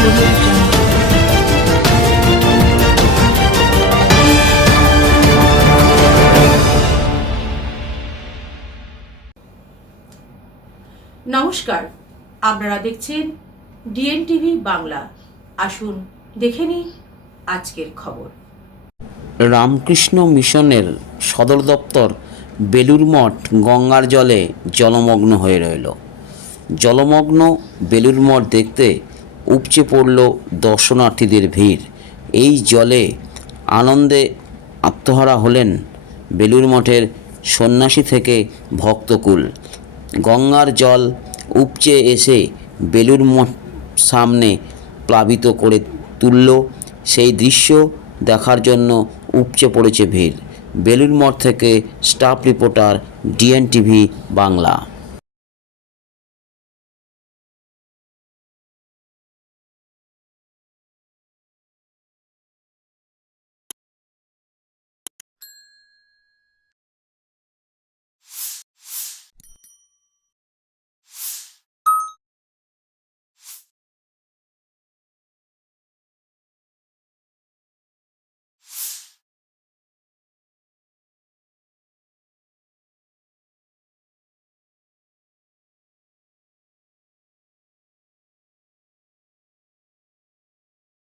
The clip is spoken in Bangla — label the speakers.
Speaker 1: নমস্কার, আপনারা দেখছেন ডিএন টিভি বাংলা। আসুন, দেখে নিই আজকের খবর।
Speaker 2: রামকৃষ্ণ মিশনের সদর দপ্তর বেলুর মঠ গঙ্গার জলে জলমগ্ন হয়ে রইল। জলমগ্ন বেলুর মঠ দেখতে উপচে পড়ল দর্শনার্থীদের ভিড়। এই জলে আনন্দে আত্মহারা হলেন বেলুর মঠের সন্ন্যাসী থেকে ভক্তকুল। গঙ্গার জল উপচে এসে বেলুর মঠ সামনে প্লাবিত করে তুলল। সেই দৃশ্য দেখার জন্য উপচে পড়েছে ভিড়। বেলুর মঠ থেকে staff reporter DN TV Bangla.